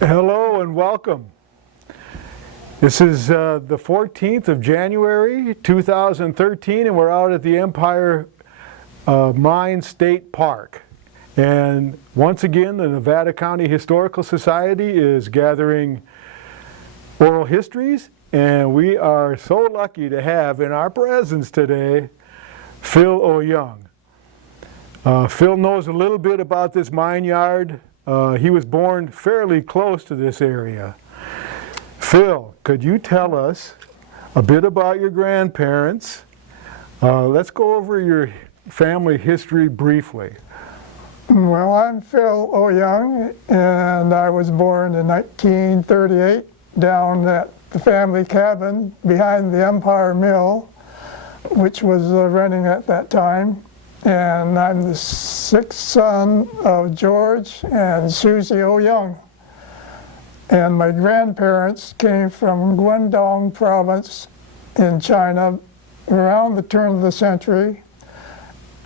Hello and welcome. This is the 14th of January 2013 and we're out at the Empire Mine State Park. And once again the Nevada County Historical Society is gathering oral histories, and we are so lucky to have in our presence today Phil Oyung. Phil knows a little bit about this mine yard. He was born fairly close to this area. Phil, could you tell us a bit about your grandparents? Let's go over your family history briefly. Well, I'm Phil Oyung, and I was born in 1938 down at the family cabin behind the Empire Mill, which was running at that time. And I'm the sixth son of George and Susie Oyung. And my grandparents came from Guangdong province in China around the turn of the century.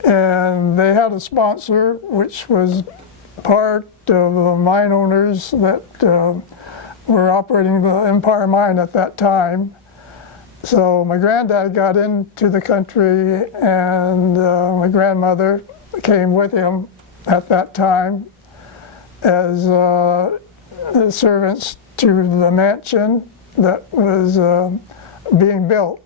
And they had a sponsor which was part of the mine owners that were operating the Empire Mine at that time. So my granddad got into the country, and my grandmother came with him at that time as servants to the mansion that was being built.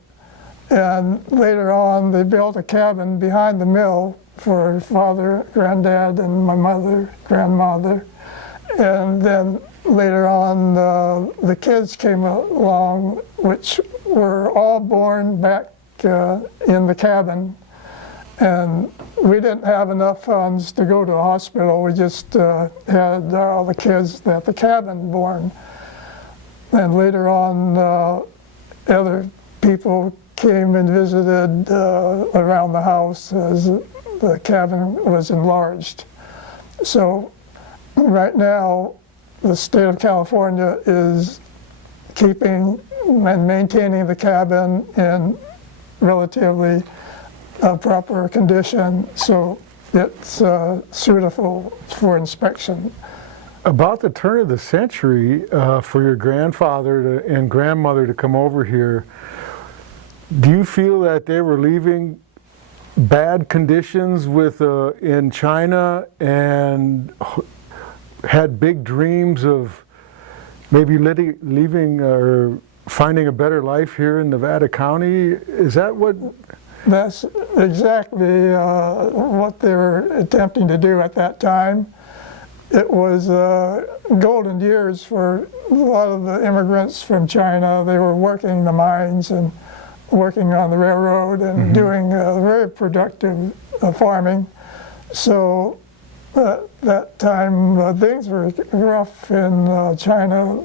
And later on, they built a cabin behind the mill for father, granddad, and my mother, grandmother. And then later on, the kids came along, which were all born back in the cabin. And we didn't have enough funds to go to a hospital. We just had all the kids at the cabin born. And later on, other people came and visited around the house as the cabin was enlarged. So right now, the state of California is keeping and maintaining the cabin in relatively proper condition, so it's suitable for inspection. About the turn of the century, for your grandfather and grandmother to come over here, do you feel that they were leaving bad conditions in China and had big dreams of maybe leaving or finding a better life here in Nevada County? Is that what? That's exactly what they were attempting to do at that time. It was golden years for a lot of the immigrants from China. They were working the mines and working on the railroad and doing very productive farming. So at that time, things were rough in China.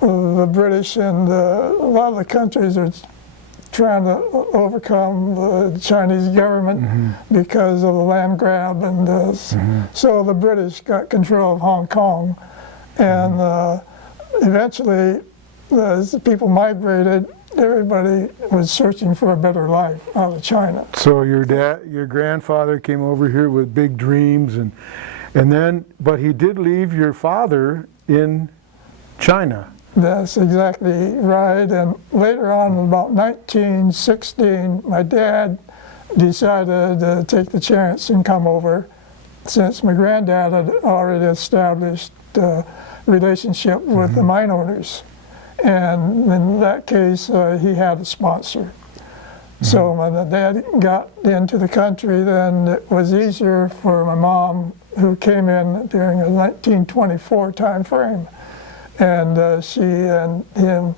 The British and a lot of the countries are trying to overcome the Chinese government because of the land grab, and so the British got control of Hong Kong, and eventually, as the people migrated, everybody was searching for a better life out of China. So your grandfather came over here with big dreams, and then, but he did leave your father in China. That's exactly right. And later on, in about 1916, my dad decided to take the chance and come over, since my granddad had already established a relationship with the mine owners. And in that case, he had a sponsor. So when my dad got into the country, then it was easier for my mom, who came in during the 1924 time frame. And she and him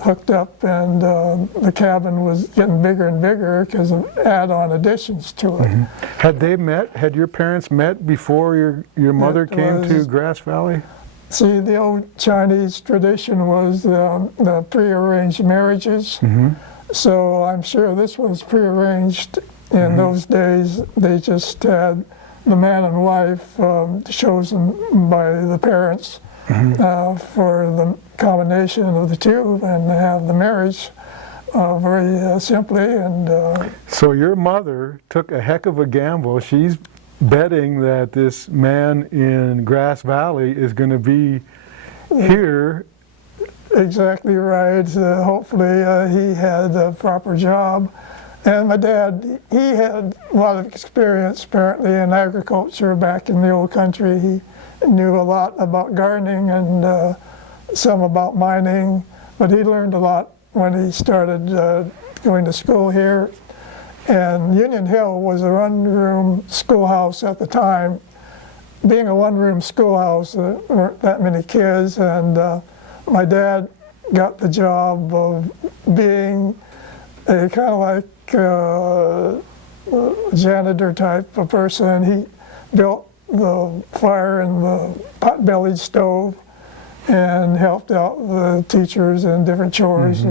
hooked up, and the cabin was getting bigger and bigger because of add-on additions to it. Had your parents met before your mother came to Grass Valley? See, the old Chinese tradition was the prearranged marriages. So I'm sure this was prearranged in those days. They just had the man and wife chosen by the parents for the combination of the two, and have the marriage very simply. And so your mother took a heck of a gamble. She's betting that this man in Grass Valley is going to be here. Exactly right. Hopefully he had a proper job. And my dad, he had a lot of experience apparently in agriculture back in the old country. He knew a lot about gardening and some about mining, but he learned a lot when he started going to school here. And Union Hill was a one-room schoolhouse at the time. Being a one-room schoolhouse, there weren't that many kids, and my dad got the job of being a kind of like janitor type of person. He built the fire in the pot-bellied stove and helped out the teachers in different chores.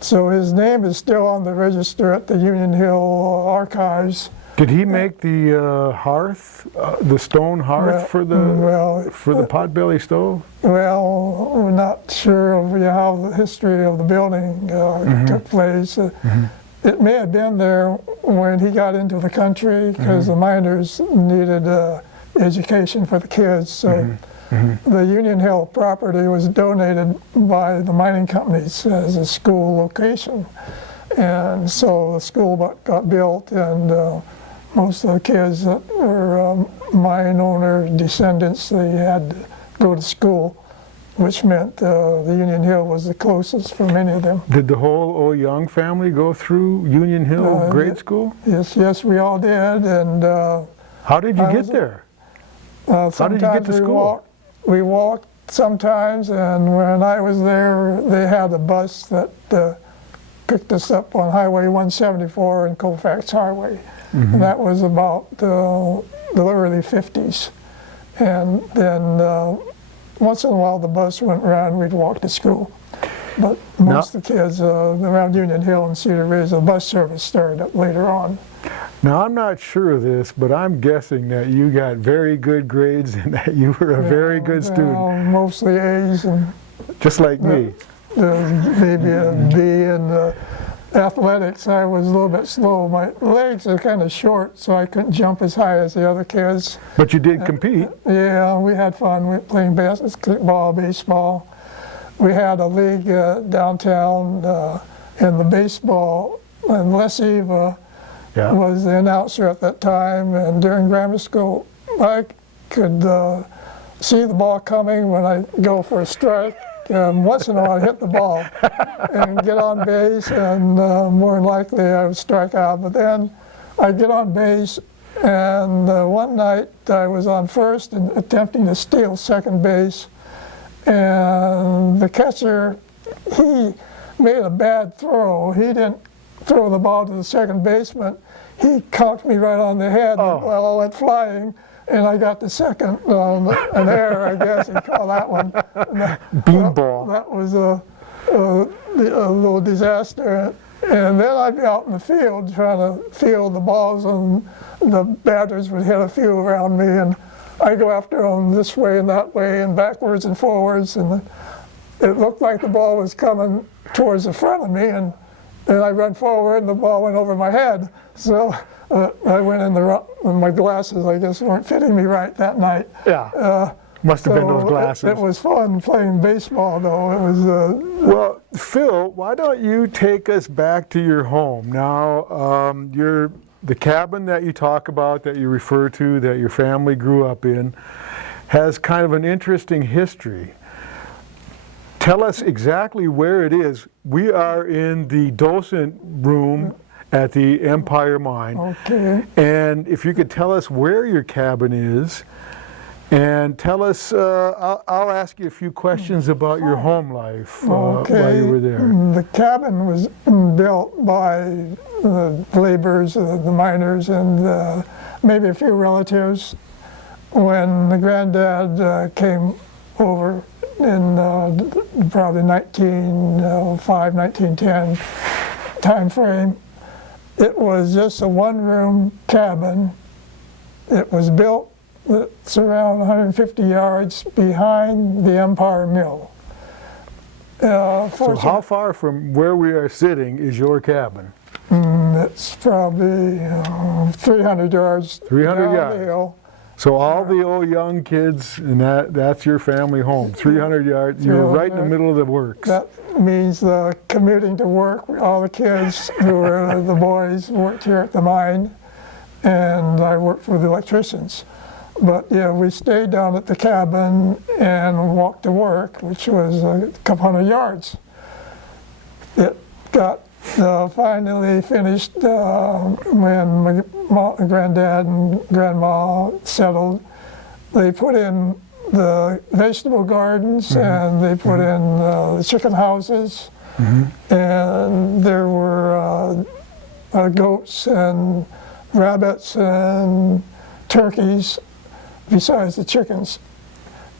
So his name is still on the register at the Union Hill archives. Did he make the hearth, the stone hearth for the potbelly stove? Well, we're not sure of how the history of the building took place. It may have been there when he got into the country because the miners needed education for the kids. So the Union Hill property was donated by the mining companies as a school location. And so the school got built, and most of the kids that were mine owner descendants, they had to go to school, which meant the Union Hill was the closest for many of them. Did the whole Oyung family go through Union Hill grade school? Yes, we all did. And how did you get there? How did you get to school? We walked sometimes, and when I was there, they had a bus that picked us up on Highway 174 and Colfax Highway. And that was about the early 50s. And then once in a while the bus went around, we'd walk to school. But most of the kids around Union Hill and Cedar Ridge, the bus service started up later on. Now, I'm not sure of this, but I'm guessing that you got very good grades and that you were a very good student. Mostly A's. And just like me. Maybe a B in athletics. I was a little bit slow. My legs are kind of short, so I couldn't jump as high as the other kids. But you did compete. Yeah, we had fun. We were playing basketball, baseball. We had a league downtown in the baseball, and Les Eva was the announcer at that time. And during grammar school, I could see the ball coming when I go for a strike. Once in a while, I'd hit the ball and get on base, and more than likely I would strike out. But then I'd get on base, and one night I was on first and attempting to steal second base, and the catcher, he made a bad throw. He didn't throw the ball to the second baseman. He conked me right on the head, and the ball went flying. And I got the second, an error, I guess you'd call that one. Beanball. That was a little disaster. And then I'd be out in the field trying to field the balls, and the batters would hit a few around me, and I'd go after them this way and that way and backwards and forwards. And it looked like the ball was coming towards the front of me, and I run forward, and the ball went over my head. So I went in the rough, and my glasses, I guess, weren't fitting me right that night. Yeah, must have been those glasses. It was fun playing baseball, though. It was. Well, Phil, why don't you take us back to your home now? The cabin that you talk about, that you refer to, that your family grew up in, has kind of an interesting history. Tell us exactly where it is. We are in the docent room at the Empire Mine. Okay. And if you could tell us where your cabin is, and tell us, I'll ask you a few questions about your home life while you were there. The cabin was built by the laborers, the miners, and maybe a few relatives. When the granddad came over in probably 1905, 1910 time frame, it was just a one-room cabin. It was built, it's around 150 yards behind the Empire Mill. So how far from where we are sitting is your cabin? It's probably 300 yards 300 down yards. the hill. So all the Oyung kids, and that's your family home, 300 yards, you're right in the middle of the works. That means commuting to work. All the kids who were the boys worked here at the mine, and I worked for the electricians. But yeah, we stayed down at the cabin and walked to work, which was a couple hundred yards. It got finally finished when my granddad and grandma settled. They put in the vegetable gardens, and they put in the chicken houses, and there were goats and rabbits and turkeys besides the chickens.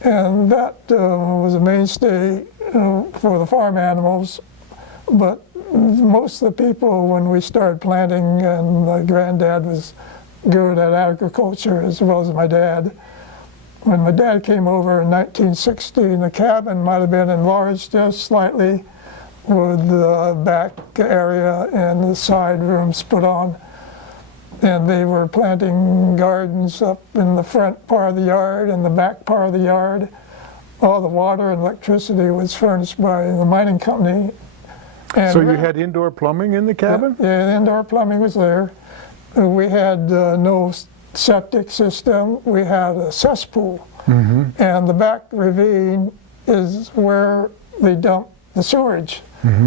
And that was a mainstay for the farm animals. But most of the people, when we started planting, and my granddad was good at agriculture as well as my dad. When my dad came over in 1960, the cabin might have been enlarged just slightly with the back area and the side rooms put on. And they were planting gardens up in the front part of the yard and the back part of the yard. All the water and electricity was furnished by the mining company. And so you had indoor plumbing in the cabin? Yeah, the indoor plumbing was there. We had no septic system. We had a cesspool. And the back ravine is where they dump the sewage.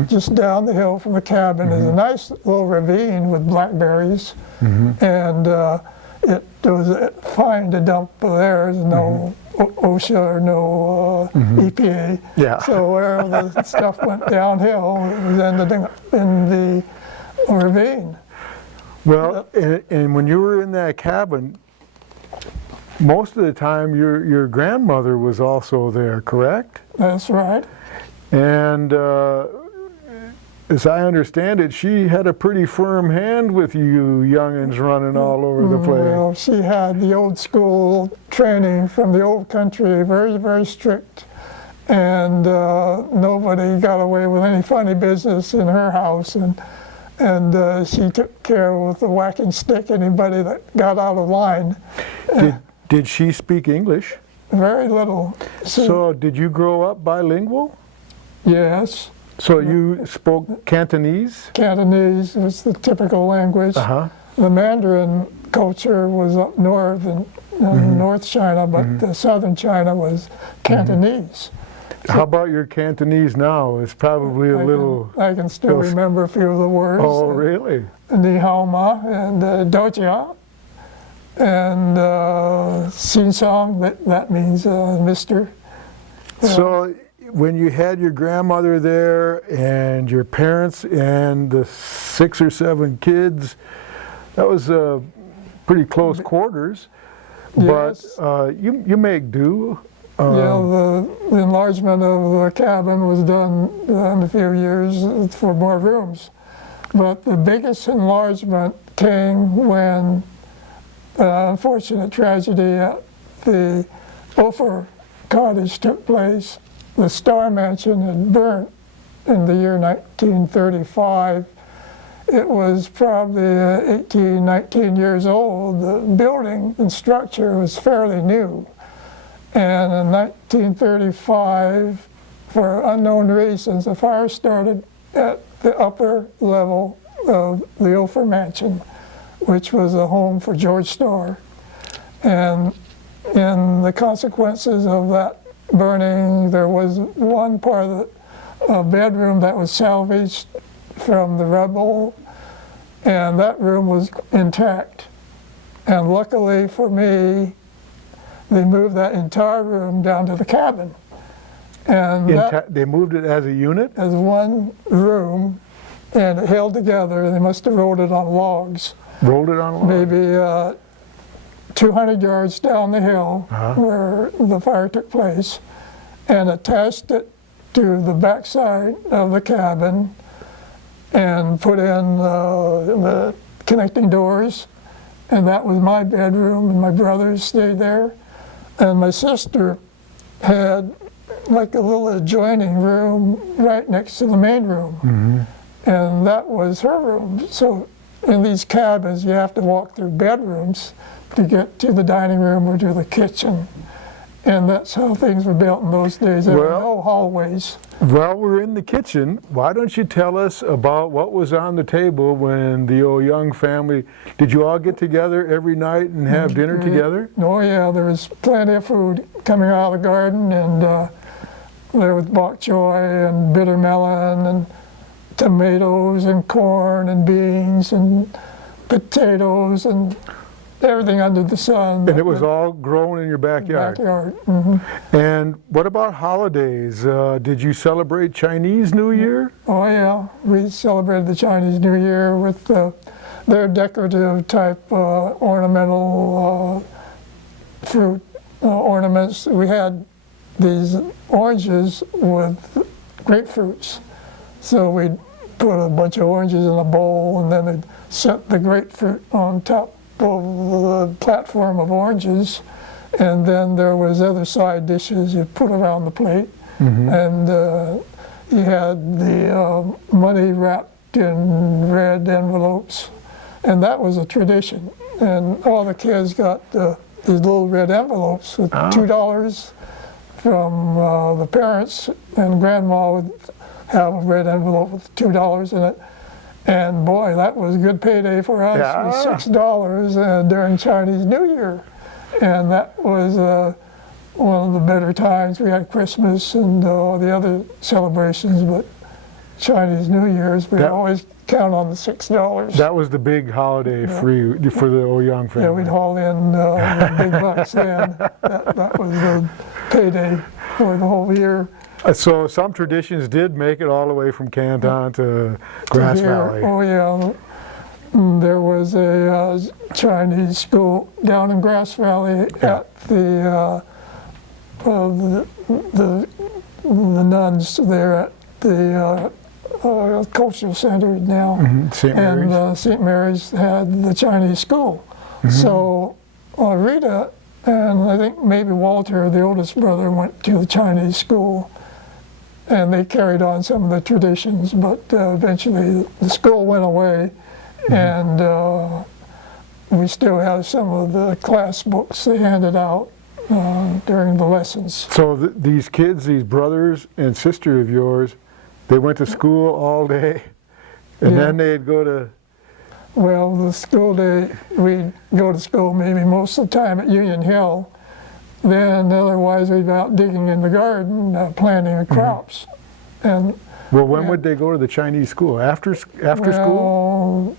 Just down the hill from the cabin is a nice little ravine with blackberries. And it was fine to dump there. There's no OSHA or no EPA. Yeah. So wherever the stuff went downhill, it ended up in the ravine. Well, and when you were in that cabin, most of the time your grandmother was also there, correct? That's right. And as I understand it, she had a pretty firm hand with you youngins running all over the place. Well, she had the old school training from the old country, very, very strict. And nobody got away with any funny business in her house. And she took care with the whacking stick anybody that got out of line. Did she speak English? Very little. So did you grow up bilingual? Yes. So you spoke Cantonese? Cantonese was the typical language. The Mandarin culture was up north in North China, but the southern China was Cantonese. How about your Cantonese now? It's probably a little... I can still remember a few of the words. Oh, really? Ni hao ma and dojia and xin song, that means mister. So when you had your grandmother there and your parents and the 6 or 7 kids, that was pretty close quarters. Yes. But you make do. Yeah, the enlargement of the cabin was done in a few years for more rooms. But the biggest enlargement came when unfortunate tragedy at the Ophir cottage took place. The Star Mansion had burnt in the year 1935. It was probably 18, 19 years old. The building and structure was fairly new. And in 1935, for unknown reasons, the fire started at the upper level of the Ophir Mansion, which was a home for George Starr. And in the consequences of that burning, there was one part of the bedroom that was salvaged from the rubble, and that room was intact. And luckily for me, they moved that entire room down to the cabin. And they moved it as a unit? As one room, and it held together. They must have rolled it on logs. Rolled it on logs? Maybe 200 yards down the hill where the fire took place, and attached it to the backside of the cabin and put in the connecting doors. And that was my bedroom, and my brothers stayed there. And my sister had like a little adjoining room right next to the main room. And that was her room. So in these cabins, you have to walk through bedrooms to get to the dining room or to the kitchen. And that's how things were built in those days. There were no hallways. Well, we're in the kitchen. Why don't you tell us about what was on the table when the Oyung family, did you all get together every night and have dinner together? Oh yeah, there was plenty of food coming out of the garden, and there was bok choy and bitter melon and tomatoes and corn and beans and potatoes and everything under the sun. And it was all grown in your backyard? And what about holidays? Did you celebrate Chinese New Year? Oh yeah, we celebrated the Chinese New Year with their decorative type ornamental fruit ornaments. We had these oranges with grapefruits. So we'd put a bunch of oranges in a bowl, and then they'd set the grapefruit on top of the platform of oranges, and then there was other side dishes you put around the plate, and you had the money wrapped in red envelopes, and that was a tradition. And all the kids got these little red envelopes with $2 from the parents, and Grandma would have a red envelope with $2 in it. And boy, that was a good payday for us, with $6 during Chinese New Year. And that was one of the better times. We had Christmas and all the other celebrations, but Chinese New Year's, we always count on the $6. That was the big holiday for the Oyung family. Yeah, we'd haul in the big bucks then. That was the payday for the whole year. So some traditions did make it all the way from Canton to Grass Valley. Oh yeah, there was a Chinese school down in Grass Valley at the nuns there at the cultural center now. St. Mary's. And St. Mary's had the Chinese school. So Rita and I think maybe Walter, the oldest brother, went to the Chinese school. And they carried on some of the traditions, but eventually the school went away, and we still have some of the class books they handed out during the lessons. So these kids, these brothers and sister of yours, they went to school all day, and then they'd go to... Well, the school day, we'd go to school maybe most of the time at Union Hill. Then otherwise we'd be out digging in the garden, planting the crops. And well, when would they go to the Chinese school? After school?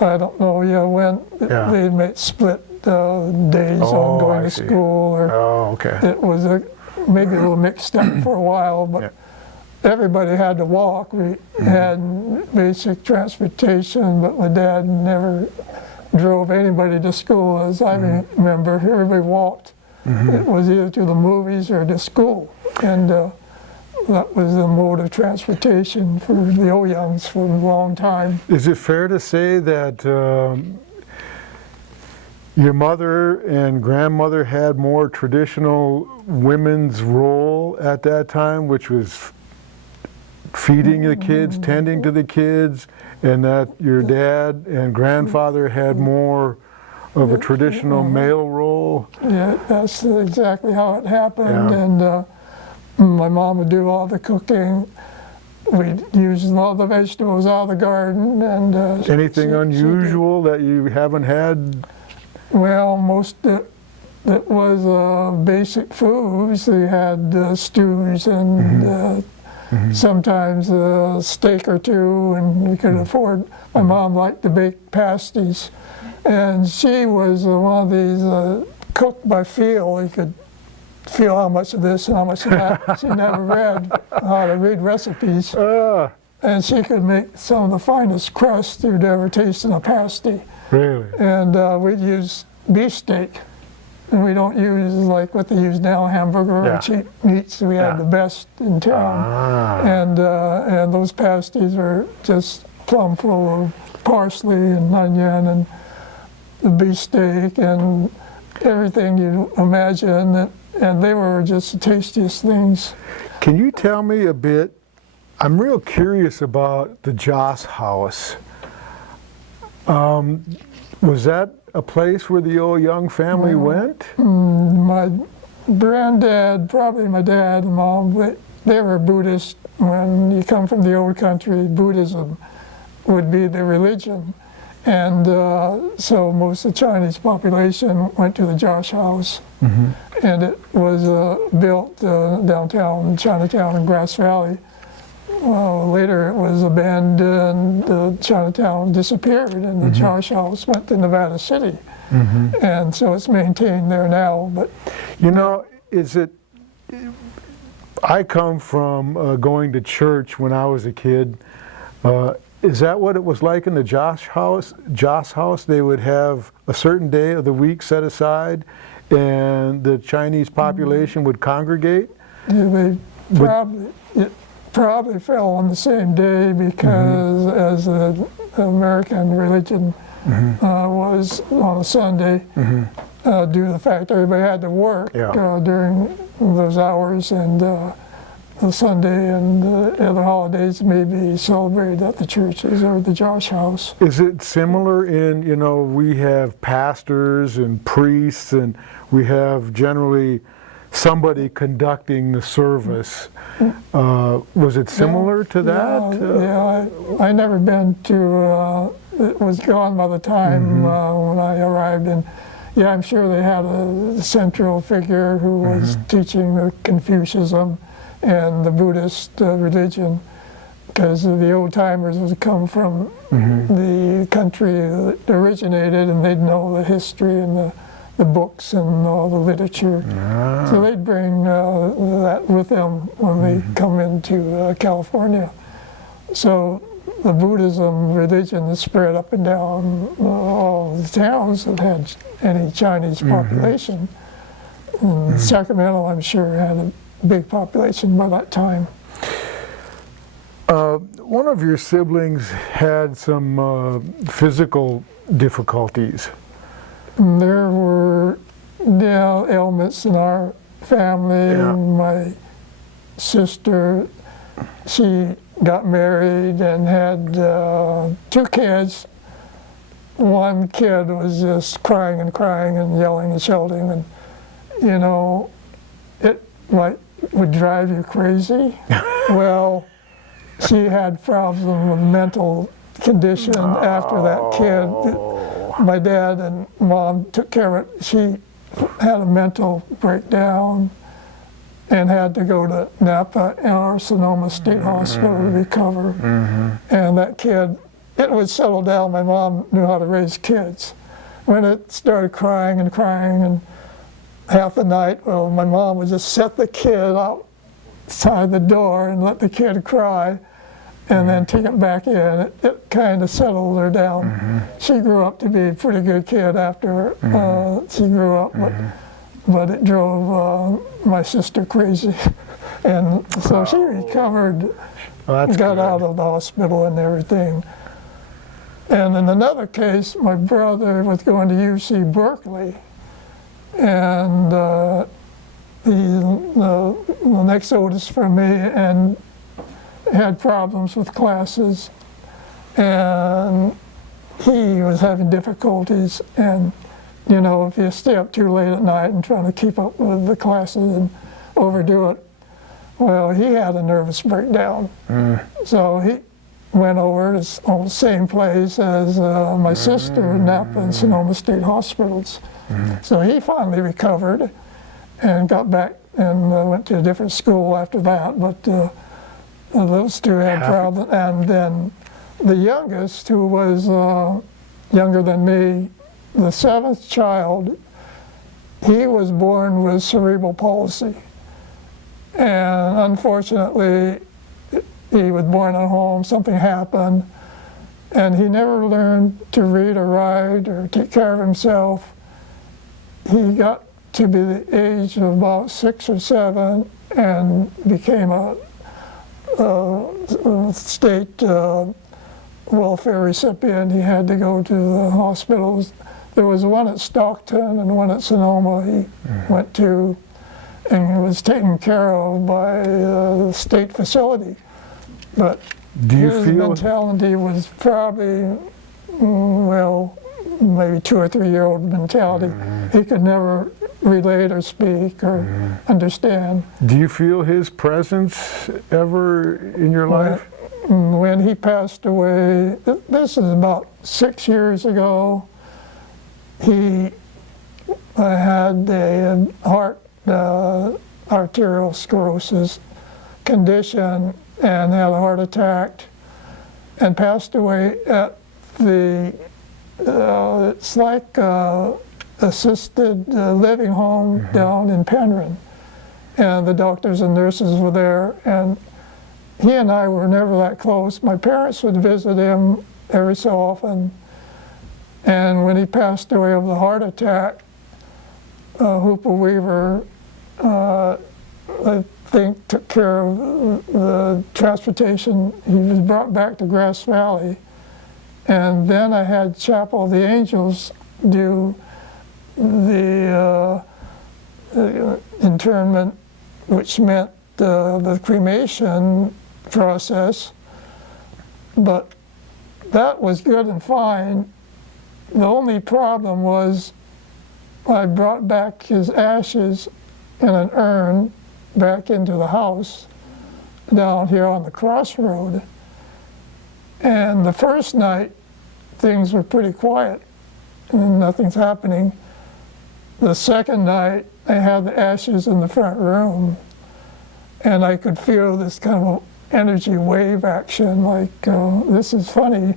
I don't know. Yeah, when they may split days on going to school, or it was maybe a little mixed up for a while. But everybody had to walk. We had basic transportation, but my dad never drove anybody to school, as I remember. Everybody walked. It was either to the movies or to school, and that was the mode of transportation for the Oyungs for a long time. Is it fair to say that your mother and grandmother had more traditional women's role at that time, which was feeding the kids, tending to the kids, and that your dad and grandfather had more of a traditional male role? Yeah, that's exactly how it happened. And my mom would do all the cooking. We'd use a lot of the vegetables out of the garden. And anything unusual that you haven't had? Well, most it was basic foods. They had stews and sometimes a steak or two, and we could afford. My mom liked to bake pasties. And she was one of these cooked by feel. You could feel how much of this and how much of that. She never read how to read recipes. And she could make some of the finest crust you'd ever taste in a pasty. Really? And we'd use beefsteak. And we don't use like what they use now, hamburger or cheap meats. We had the best in town. And those pasties were just plumb full of parsley and onion and the beefsteak and everything you imagine, and they were just the tastiest things. Can you tell me a bit? I'm real curious about the Joss house. Was that a place where the Oyung family went? My granddad, probably my dad and mom, they were Buddhist. When you come from the old country, Buddhism would be the religion. And so most of the Chinese population went to the Josh House. And it was built downtown Chinatown in Grass Valley. Later it was abandoned, Chinatown disappeared, and the Josh House went to Nevada City. And so it's maintained there now. But you know, I come from going to church when I was a kid. Is that what it was like in the Josh House? They would have a certain day of the week set aside, and the Chinese population would congregate? It probably fell on the same day because as the American religion was on a Sunday, due to the fact everybody had to work during those hours, and the Sunday and the other holidays may be celebrated at the churches or the Josh House. Is it similar in, you know, we have pastors and priests, and we have generally somebody conducting the service? Was it similar to that? Yeah, I never been to, it was gone by the time when I arrived, and yeah, I'm sure they had a central figure who was teaching the Confucianism and the Buddhist religion, because the old-timers would come from the country that originated, and they'd know the history and the books and all the literature. So they'd bring that with them when they come into California. So the Buddhism religion is spread up and down all the towns that had any Chinese population. And Sacramento, I'm sure, had a big population by that time. One of your siblings had some physical difficulties. There were ailments in our family. My sister, she got married and had 2 kids. One kid was just crying and yelling and shouting, and you know, it would drive you crazy. Well, she had problems with mental condition after that kid. My dad and mom took care of it. She had a mental breakdown and had to go to Napa or Sonoma State Hospital to recover. And that kid, it would settle down. My mom knew how to raise kids. When it started crying and half the night, well, my mom would just set the kid outside the door and let the kid cry, and then take it back in. It kind of settled her down. She grew up to be a pretty good kid after she grew up, but it drove my sister crazy. And so she recovered, got out of the hospital and everything. And in another case, my brother was going to UC Berkeley, and he's the next oldest from me, and had problems with classes, and he was having difficulties. And you know, if you stay up too late at night and trying to keep up with the classes and overdo it, well, he had a nervous breakdown. So he went over to the same place as my sister in Napa and Sonoma State Hospitals. So he finally recovered and got back and went to a different school after that. But those two had problems. And then the youngest, who was younger than me, the 7th child, he was born with cerebral palsy. And unfortunately, he was born at home, something happened, and he never learned to read or write or take care of himself. He got to be the age of about 6 or 7 and became a state welfare recipient. He had to go to the hospitals. There was one at Stockton and one at Sonoma he went to, and was taken care of by the state facility. But his mentality was probably well, maybe 2 or 3 year old mentality. He could never relate or speak or understand. Do you feel his presence ever in your life? When he passed away, this is about 6 years ago, he had a heart arterial sclerosis condition and had a heart attack and passed away at the, it's like assisted living home down in Penryn. And the doctors and nurses were there, and he and I were never that close. My parents would visit him every so often. And when he passed away of the heart attack, Hooper Weaver, I think, took care of the transportation. He was brought back to Grass Valley. And then I had Chapel of the Angels do the internment, which meant the cremation process. But that was good and fine. The only problem was I brought back his ashes in an urn back into the house down here on the crossroad. And the first night, things were pretty quiet and nothing's happening. The second night, I had the ashes in the front room, and I could feel this kind of energy wave action, like, this is funny,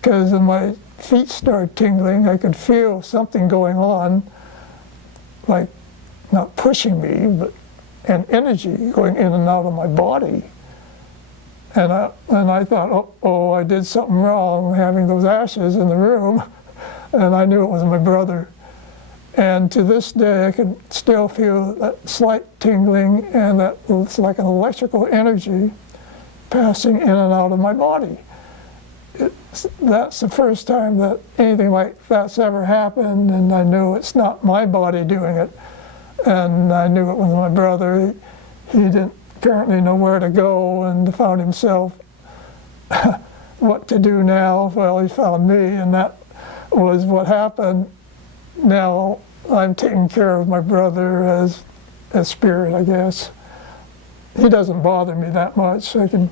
because my feet started tingling. I could feel something going on, like not pushing me, but an energy going in and out of my body. And I thought, oh, I did something wrong having those ashes in the room, and I knew it was my brother. And to this day, I can still feel that slight tingling, and that it's like an electrical energy passing in and out of my body. That's the first time that anything like that's ever happened, and I knew it's not my body doing it. And I knew it was my brother. He didn't apparently know where to go and found himself what to do now. Well, he found me, and that was what happened. Now I'm taking care of my brother as a spirit, I guess. He doesn't bother me that much. I can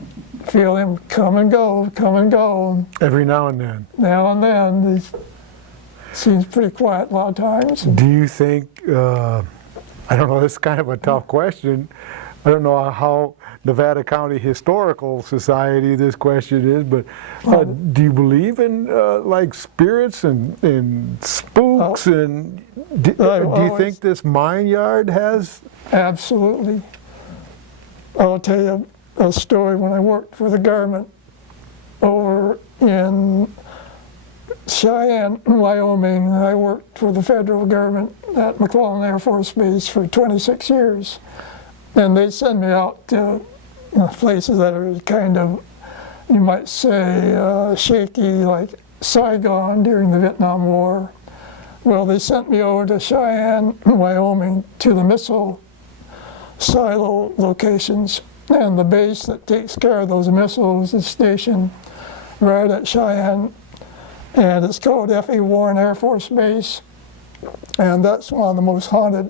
feel him come and go, come and go. Every now and then. Now and then. He seems pretty quiet a lot of times. Do you think, I don't know, this is kind of a tough question. I don't know how Nevada County Historical Society this question is, but do you believe in like spirits and spooks? And do you think this mine yard has? Absolutely. I'll tell you a story. When I worked for the government over in Cheyenne, Wyoming, I worked for the federal government at McClellan Air Force Base for 26 years. And they send me out to places that are kind of, you might say, shaky, like Saigon during the Vietnam War. Well, they sent me over to Cheyenne, Wyoming, to the missile silo locations. And the base that takes care of those missiles is stationed right at Cheyenne. And it's called F.E. Warren Air Force Base. And that's one of the most haunted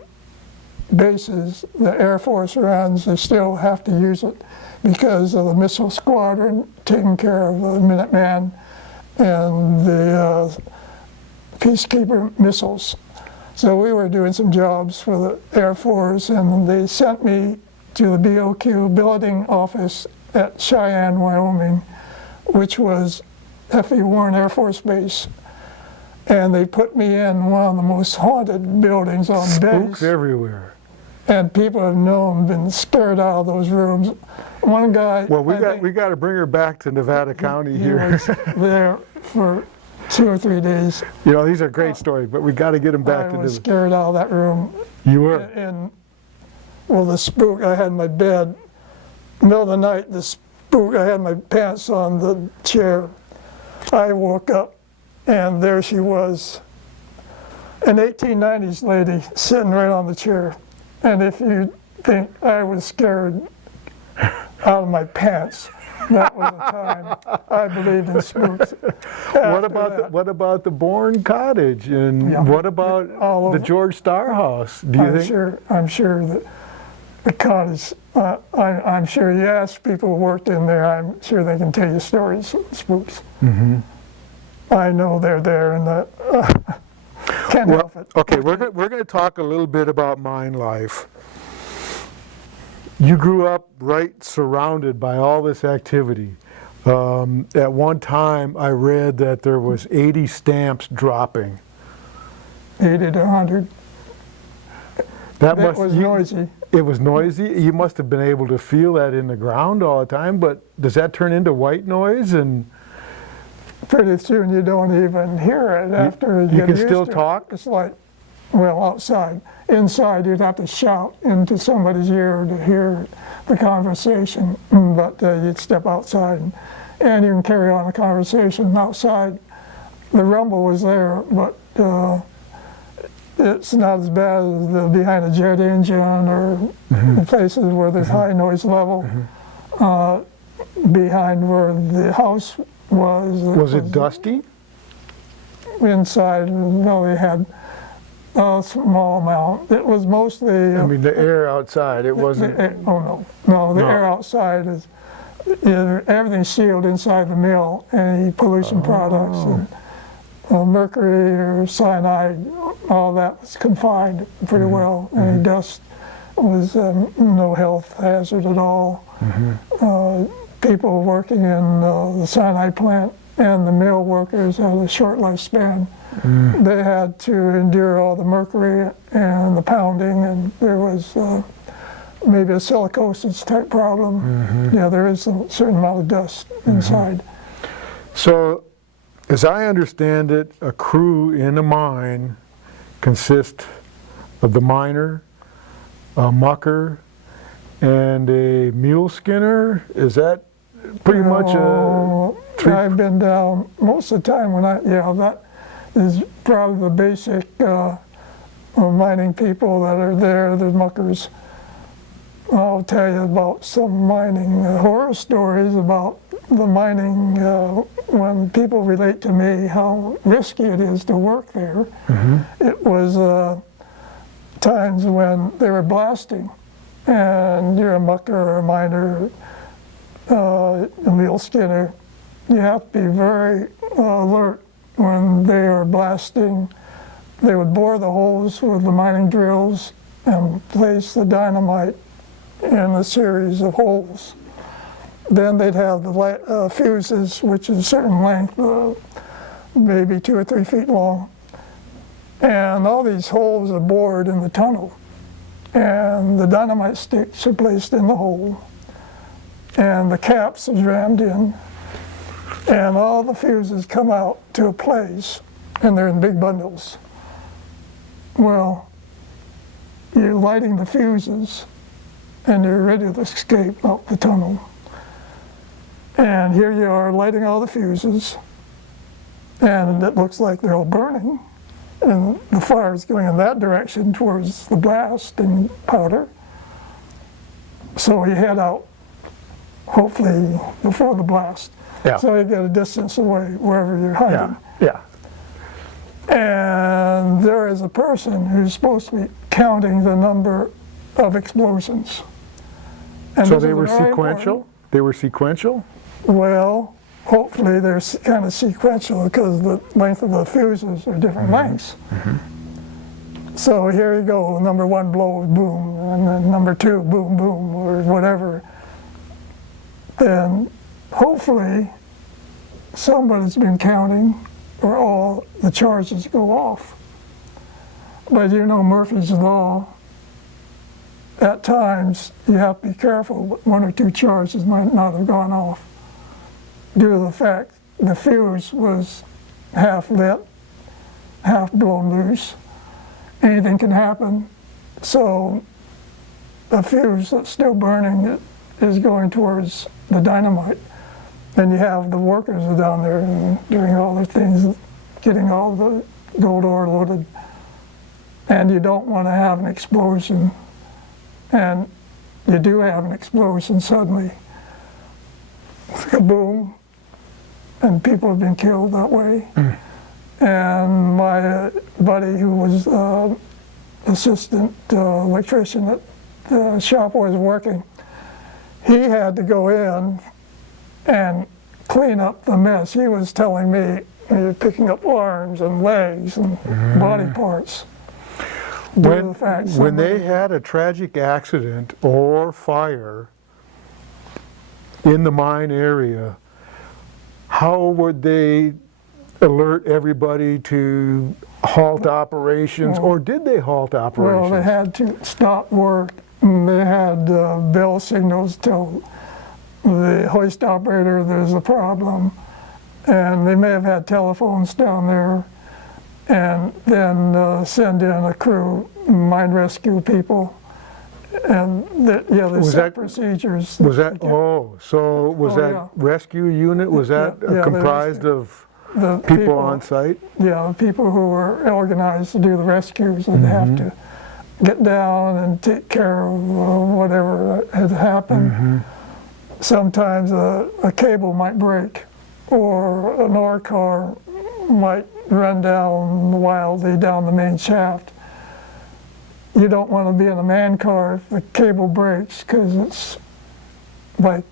bases the Air Force runs. They still have to use it because of the missile squadron taking care of the Minuteman and the Peacekeeper missiles. So we were doing some jobs for the Air Force, and they sent me to the BOQ building office at Cheyenne, Wyoming, which was F.E. Warren Air Force Base. And they put me in one of the most haunted buildings on base. Spooks everywhere. And people have known, been scared out of those rooms. One guy. Well, we got to bring her back to Nevada County he here. was there for 2 or 3 days. You know, these are great stories, but we got to get them back to I was Nevada. scared out of that room. You were. And well, the spook I had in my bed, middle of the night, the spook, I had my pants on the chair. I woke up, and there she was, an 1890s lady sitting right on the chair. And if you think I was scared out of my pants, That was a time I believed in spooks. What about the Bourne Cottage, and Yeah. what about All the over. George Starr House? Do you think? I'm sure that the cottage, I'm sure you ask people who worked in there, I'm sure they can tell you stories of spooks. Mm-hmm. I know they're there, and can't help it. Okay, we're going to talk a little bit about mine life. You grew up right surrounded by all this activity. At one time, I read that there was 80 stamps dropping. 80 to 100. That was noisy. It was noisy. You must have been able to feel that in the ground all the time, but does that turn into white noise? And pretty soon you don't even hear it after you get can used still to it. talk? It's like, well, outside. Inside, you'd have to shout into somebody's ear to hear the conversation, but you'd step outside and you can carry on a conversation outside. The rumble was there, but it's not as bad as behind a jet engine or the places where there's high noise level. Behind where the house was. Was it dusty? Inside, no, they had a small amount. It was mostly. I mean, the air outside, it wasn't. No, the air outside is, everything's sealed inside the mill. Any pollution products, and, mercury or cyanide, all that was confined pretty well. Any dust was no health hazard at all. People working in the cyanide plant and the mill workers had a short lifespan. They had to endure all the mercury and the pounding, and there was maybe a silicosis type problem. Yeah, there is a certain amount of dust inside. So, as I understand it, a crew in a mine consists of the miner, a mucker, and a mule skinner. Is that pretty much a I've been down most of the time when that is probably the basic mining people that are there, the muckers. I'll tell you about some mining horror stories about the mining when people relate to me how risky it is to work there. It was times when they were blasting, and you're a mucker or a miner, a mule skinner. You have to be very alert when they are blasting. They would bore the holes with the mining drills and place the dynamite in a series of holes. Then they'd have the fuses, which is a certain length, maybe 2 or 3 feet long. And all these holes are bored in the tunnel. And the dynamite sticks are placed in the hole. And the caps are rammed in. And all the fuses come out to a place, and they're in big bundles. Well, you're lighting the fuses, and you're ready to escape out the tunnel. And here you are lighting all the fuses, and it looks like they're all burning, and the fire is going in that direction towards the blast and powder. So you head out, hopefully before the blast. Yeah. So you get a distance away wherever you're hiding. Yeah. And there is a person who's supposed to be counting the number of explosions. And So this they is were very sequential? important. They were sequential? Well, hopefully they're kind of sequential because the length of the fuses are different lengths. So here you go, number 1 blows, boom, and then number 2, boom, boom, or whatever. Then hopefully somebody's been counting or all the charges go off. But you know Murphy's Law, at times you have to be careful. 1 or 2 charges might not have gone off due to the fact the fuse was half lit, half blown loose. Anything can happen. So the fuse that's still burning is going towards the dynamite. And you have the workers are down there doing all their things, getting all the gold ore loaded. And you don't want to have an explosion. And you do have an explosion suddenly. kaboom, and people have been killed that way. And my buddy, who was assistant electrician at the shop I was working, he had to go in and clean up the mess. He was telling me he was picking up arms and legs and body parts. When they had a tragic accident or fire in the mine area, how would they alert everybody to halt operations, or did they halt operations? Well, they had to stop work. They had bell signals tell the hoist operator there's a problem, and they may have had telephones down there, and then send in a crew, mine rescue people, and they set procedures. So was that rescue unit, was that comprised of the people on site? Yeah, the people who were organized to do the rescues would have to get down and take care of whatever had happened. Sometimes a cable might break, or an ore car might run down wildly down the main shaft. You don't want to be in a man car if the cable breaks, because it's like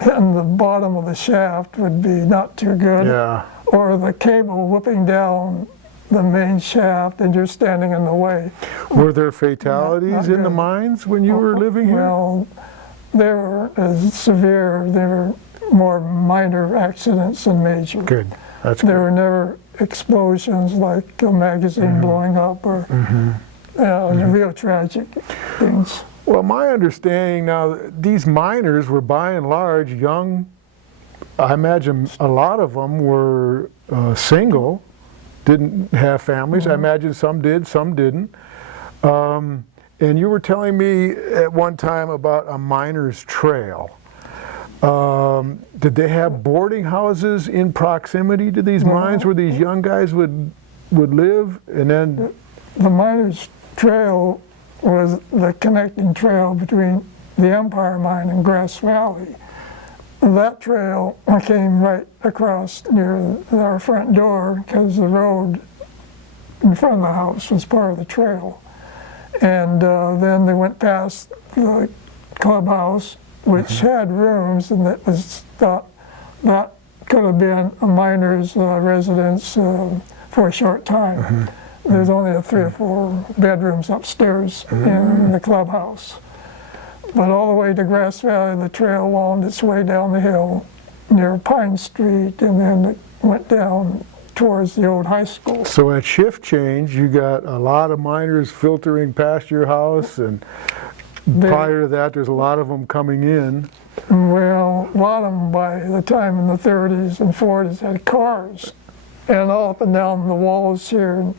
hitting the bottom of the shaft would be not too good. Yeah. Or the cable whipping down the main shaft and you're standing in the way. Were there fatalities in the mines when you were living here? Well, they were as severe. They were more minor accidents than major. Good. That's good. There were never explosions like a magazine blowing up or real tragic things. Well, my understanding now, these miners were by and large young. I imagine a lot of them were single, didn't have families. I imagine some did, some didn't. And you were telling me at one time about a miner's trail. Did they have boarding houses in proximity to these mines where these young guys would live? And then the miner's trail was the connecting trail between the Empire Mine and Grass Valley. That trail came right across near our front door because the road in front of the house was part of the trail. And then they went past the clubhouse, which had rooms, and it was thought that could have been a miner's residence for a short time. There's only 3 or 4 bedrooms upstairs in the clubhouse. But all the way to Grass Valley, the trail wound its way down the hill near Pine Street, and then it went down towards the old high school. So at shift change, you got a lot of miners filtering past your house, and prior to that, there's a lot of them coming in. Well, a lot of them by the time in the 30s and 40s had cars, and all up and down the walls here in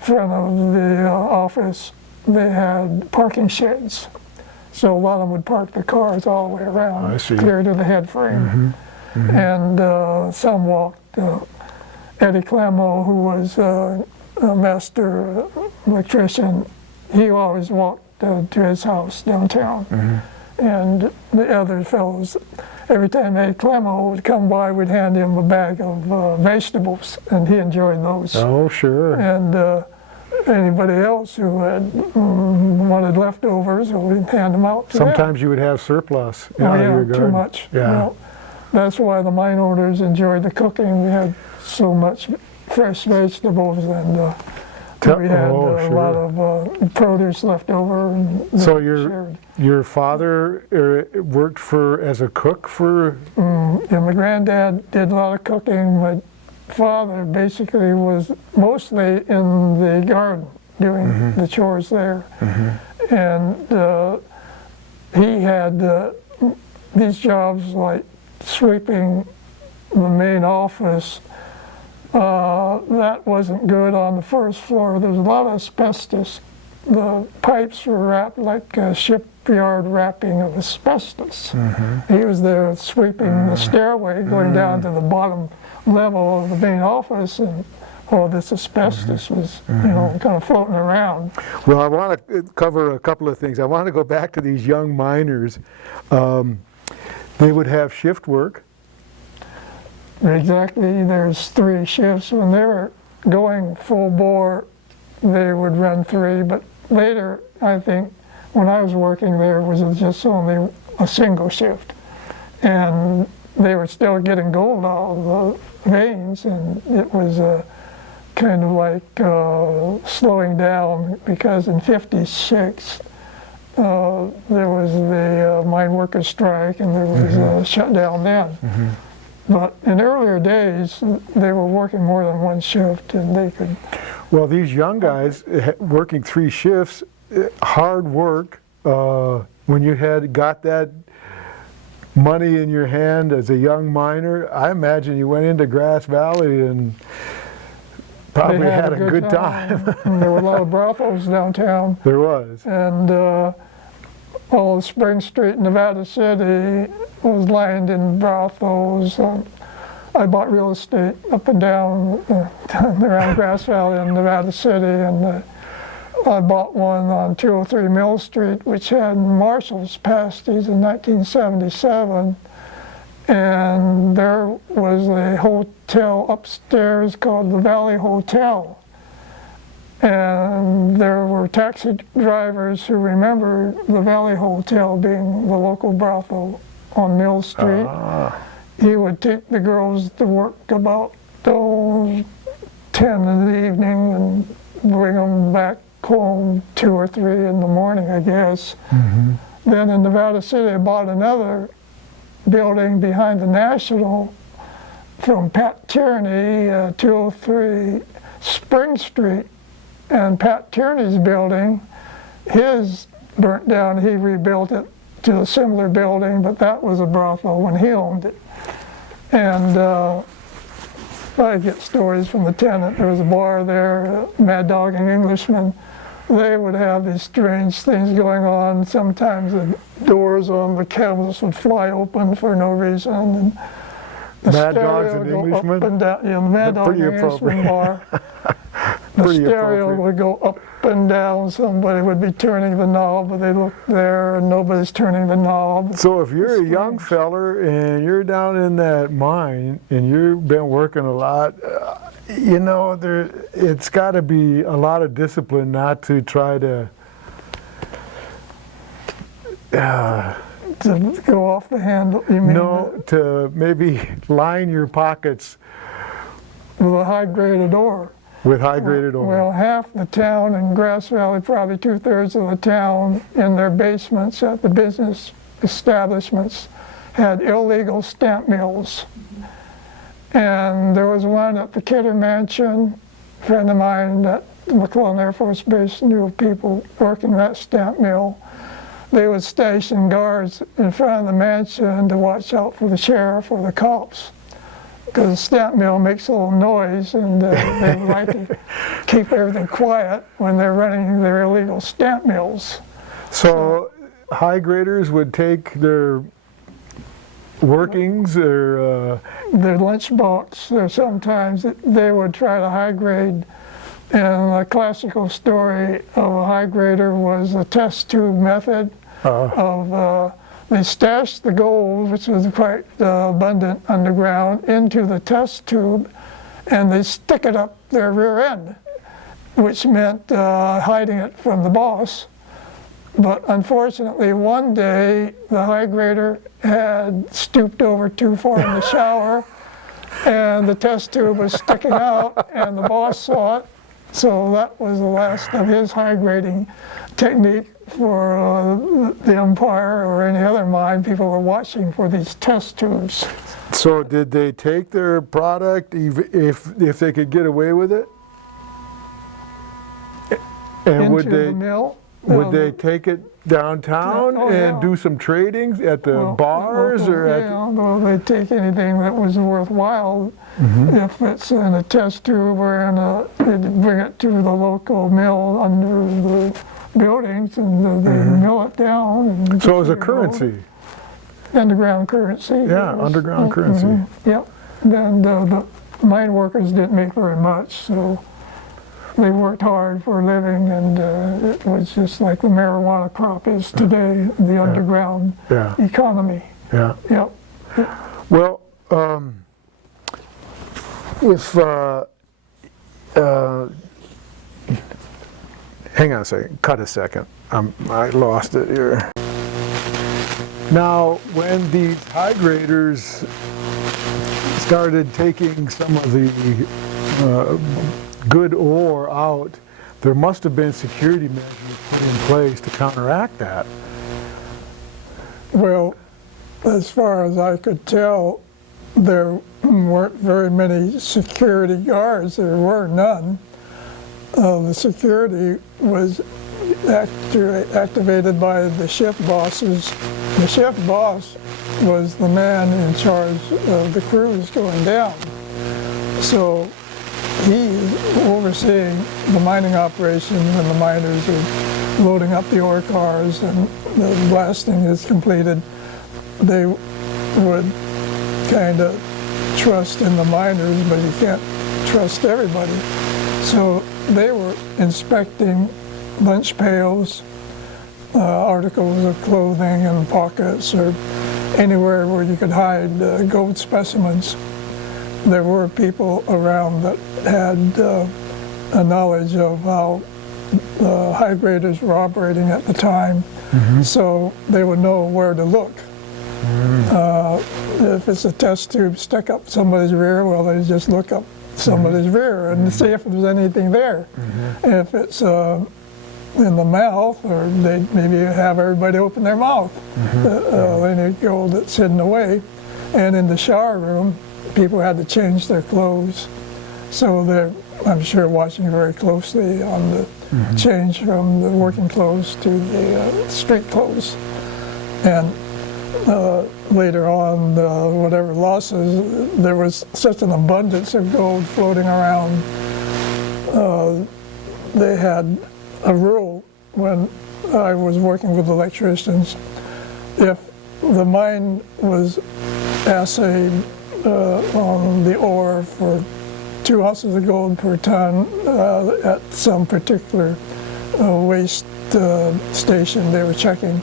front of the office, they had parking sheds. So a lot of them would park the cars all the way around, clear to the head frame. And some walked. Eddie Clemo, who was a master electrician, he always walked to his house downtown. And the other fellows, every time Eddie Clemo would come by, we'd hand him a bag of vegetables, and he enjoyed those. Oh, sure. And anybody else who had wanted leftovers, we'd hand them out to them. Sometimes you would have surplus out of your garden. Too much. Yeah. Well, that's why the mine owners enjoyed the cooking. We had so much fresh vegetables, and we had a lot of produce left over. And so your father worked as a cook for? Yeah, my granddad did a lot of cooking. My father basically was mostly in the garden doing the chores there. And he had these jobs like sweeping the main office. That wasn't good on the first floor. There was a lot of asbestos. The pipes were wrapped like a shipyard wrapping of asbestos. He was there sweeping the stairway going down to the bottom level of the main office, and all this asbestos was, kind of floating around. Well, I want to cover a couple of things. I want to go back to these young miners. They would have shift work, exactly, there's 3 shifts. When they were going full bore, they would run 3, but later, I think, when I was working there, was just only a single shift. And they were still getting gold out of the veins, and it was kind of like slowing down, because in '56, there was the mine workers strike, and there was a shutdown then. But in earlier days, they were working more than 1 shift, and they could... Well, these young guys working 3 shifts, hard work. When you got that money in your hand as a young miner, I imagine you went into Grass Valley and probably had a good time. And there were a lot of brothels downtown. There was. And all of Spring Street in Nevada City was lined in brothels. I bought real estate up and down around Grass Valley in Nevada City, and I bought one on 203 Mill Street, which had Marshall's pasties in 1977. And there was a hotel upstairs called the Valley Hotel. And there were taxi drivers who remembered the Valley Hotel being the local brothel on Mill Street. He would take the girls to work about 10 in the evening and bring them back home 2 or 3 in the morning, I guess. Then in Nevada City, I bought another building behind the National from Pat Tierney, 203 Spring Street. And Pat Tierney's building, his burnt down, he rebuilt it to a similar building, but that was a brothel when he owned it. And I get stories from the tenant. There was a bar there, Mad Dog and Englishman. They would have these strange things going on. Sometimes the doors on the cabinets would fly open for no reason. And the Mad Dogs stereo and would go Englishmen? up and down. Yeah, the Mad Dog and Englishman bar. The stereo would go up and down. Somebody would be turning the knob, but they look there and nobody's turning the knob. So if you're a young feller and you're down in that mine and you've been working a lot, you know, it's got to be a lot of discipline not to try to go off the handle, you mean? No, to maybe line your pockets with a high-graded ore. With high-graded ore. Well, half the town in Grass Valley, probably 2/3 of the town, in their basements at the business establishments, had illegal stamp mills. And there was one at the Kidder Mansion. A friend of mine at McClellan Air Force Base knew of people working that stamp mill. They would station guards in front of the mansion to watch out for the sheriff or the cops, because the stamp mill makes a little noise, and they like to keep everything quiet when they're running their illegal stamp mills. So high graders would take their workings or their lunchbox, or sometimes they would try to high grade. And a classical story of a high grader was the test tube method of they stashed the gold, which was quite abundant underground, into the test tube, and they stick it up their rear end, which meant hiding it from the boss. But unfortunately, one day, the high grader had stooped over too far in the shower, and the test tube was sticking out, and the boss saw it. So that was the last of his high grading technique for the Empire or any other mine. People were watching for these test tubes. So did they take their product if they could get away with it? And into would they the mill? would they take it downtown and do some tradings at the bars or at? Yeah, well, they'd take anything that was worthwhile. If it's in a test tube or they'd bring it to the local mill under the buildings, and they'd mill it down. And So it was a currency. Underground currency. Yeah, underground currency. Yep. And the mine workers didn't make very much, so they worked hard for a living, and it was just like the marijuana crop is today, the underground economy. Yeah. Yep. Well, if, hang on a second, cut a second. I lost it here. Now, when these high graders started taking some of the good ore out, there must have been security measures put in place to counteract that. Well, as far as I could tell, there weren't very many security guards. There were none. The security was activated by the shift bosses. The shift boss was the man in charge of the crews going down. So he's overseeing the mining operation when the miners are loading up the ore cars and the blasting is completed. They would kind of trust in the miners, but you can't trust everybody. So they were inspecting lunch pails, articles of clothing and pockets, or anywhere where you could hide gold specimens. There were people around that had a knowledge of how high graders were operating at the time, so they would know where to look. If it's a test tube stuck up somebody's rear, well, they just look up somebody's rear and see if there's anything there. If it's in the mouth, or they maybe have everybody open their mouth, any gold that's hidden away. And in the shower room, people had to change their clothes, so they're, I'm sure, watching very closely on the change from the working clothes to the street clothes. And later on, whatever losses, there was such an abundance of gold floating around. They had a rule when I was working with electricians: if the mine was assayed on the ore for 2 ounces of gold per ton at some particular waste station they were checking,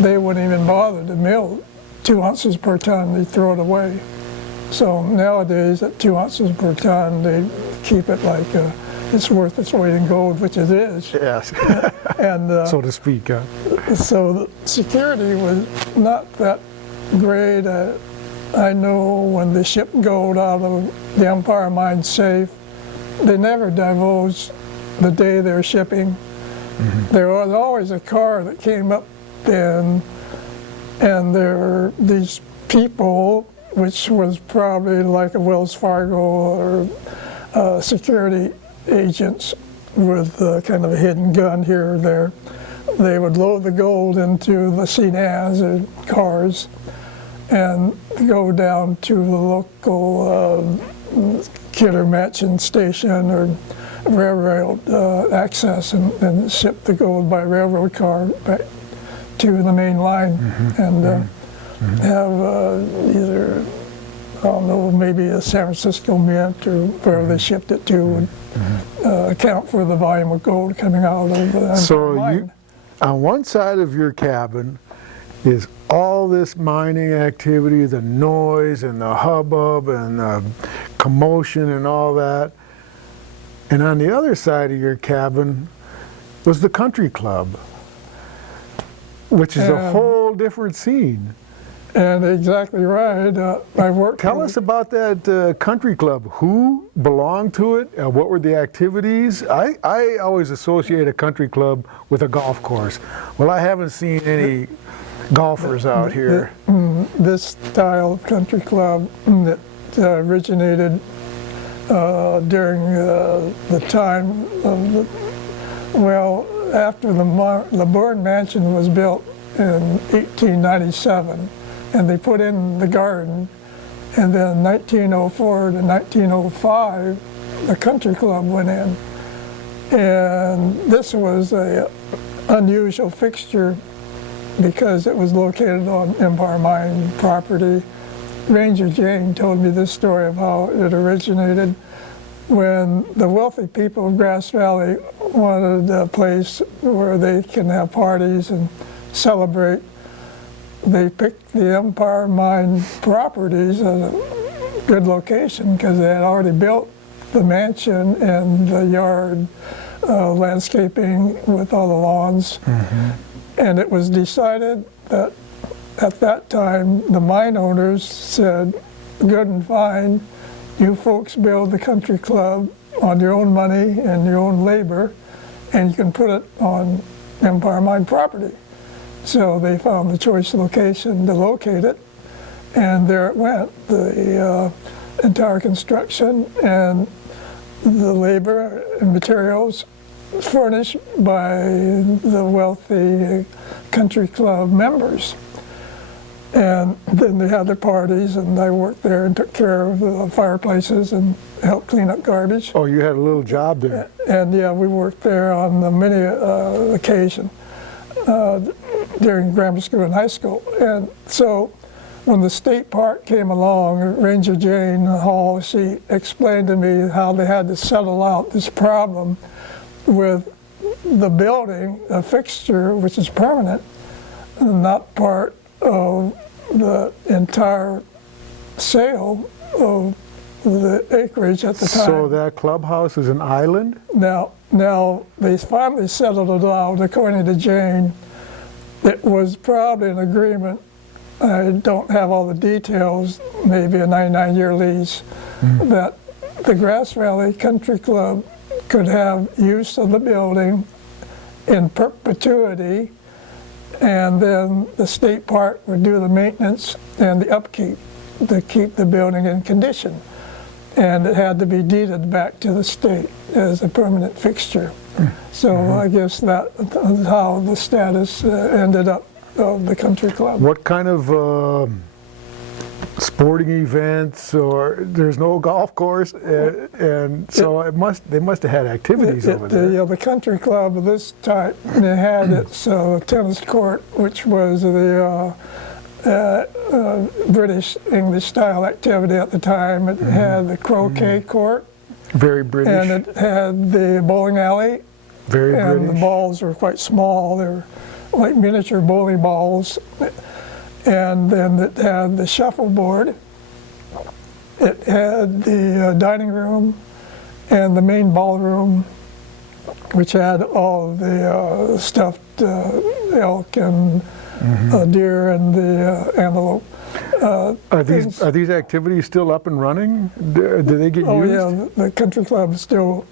they wouldn't even bother to mill 2 ounces per ton. They'd throw it away. So nowadays, at 2 ounces per ton, they keep it like it's worth its weight in gold, which it is. Yes. And so to speak. so the security was not that great. I know when they shipped gold out of the Empire Mine safe, they never divulged the day they were shipping. There was always a car that came up and there were these people, which was probably like a Wells Fargo or security agents with kind of a hidden gun here or there. They would load the gold into the sedans or cars and go down to the local killer matching station or railroad access and ship the gold by railroad car back to the main line and have either, I don't know, maybe a San Francisco Mint or wherever they shipped it to would account for the volume of gold coming out of the mine. On one side of your cabin is all this mining activity, the noise and the hubbub and the commotion and all that. And on the other side of your cabin was the country club, which is a whole different scene. And exactly right. I worked. Tell us about that country club. Who belonged to it? What were the activities? I always associate a country club with a golf course. Well, I haven't seen any golfers out here. This style of country club that originated during the time of after the Bourne Mansion was built in 1897, and they put in the garden, and then 1904 to 1905, the country club went in, and this was a unusual fixture because it was located on Empire Mine property. Ranger Jane told me this story of how it originated. When the wealthy people of Grass Valley wanted a place where they can have parties and celebrate, they picked the Empire Mine properties good location because they had already built the mansion and the yard, landscaping with all the lawns. And it was decided that at that time, the mine owners said, good and fine, you folks build the country club on your own money and your own labor, and you can put it on Empire Mine property. So they found the choice location to locate it, and there it went. The entire construction and the labor and materials furnished by the wealthy country club members. And then they had their parties, and I worked there and took care of the fireplaces and helped clean up garbage. Oh, you had a little job there. And yeah, we worked there on many occasion during grammar school and high school. And so when the state park came along, Ranger Jane Hall, she explained to me how they had to settle out this problem with the building, a fixture which is permanent, not part of the entire sale of the acreage at the time. So that clubhouse is an island? Now they finally settled it out, according to Jane. It was probably an agreement. I don't have all the details, maybe a 99-year lease, that the Grass Valley Country Club could have use of the building in perpetuity, and then the state park would do the maintenance and the upkeep to keep the building in condition. And it had to be deeded back to the state as a permanent fixture. So I guess that's how the status ended up of the country club. What kind of sporting events, or there's no golf course, and so they must have had activities over there. The country club of this type, they had its tennis court, which was the British English style activity at the time. It had the croquet court. Very British. And it had the bowling alley. Very and British. The balls were quite small. They were like miniature bowling balls. And then it had the shuffleboard. It had the dining room and the main ballroom, which had all of the stuffed elk and deer and the antelope. Are these activities still up and running? Do they get used? Oh yeah, the country club still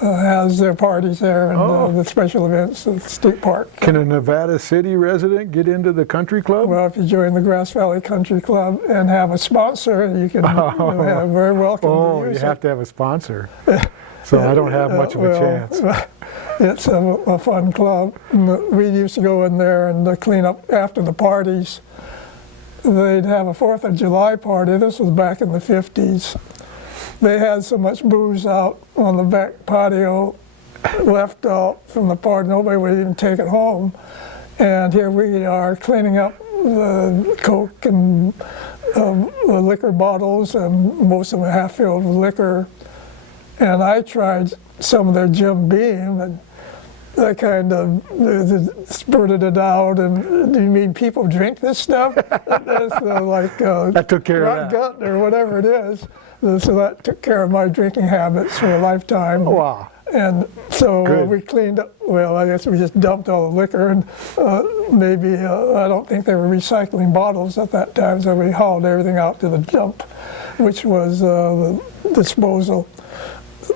has their parties there and the special events at the state park. Can a Nevada City resident get into the country club? Well, if you join the Grass Valley Country Club and have a sponsor, you can you're very welcome to use it. Oh, you have to have a sponsor. So I don't have much of a chance. It's a fun club. We used to go in there and clean up after the parties. They'd have a 4th of July party. This was back in the 50s. They had so much booze out on the back patio left out from the party, nobody would even take it home. And here we are cleaning up the Coke and the liquor bottles, and most of them half filled with liquor. And I tried some of their Jim Beam, and I kind of spurted it out. And do you mean people drink this stuff? That's like that took care of that. gut or whatever it is. So that took care of my drinking habits for a lifetime. Wow. And so we cleaned up, well, I guess we just dumped all the liquor, and maybe, I don't think they were recycling bottles at that time, so we hauled everything out to the dump, which was the disposal.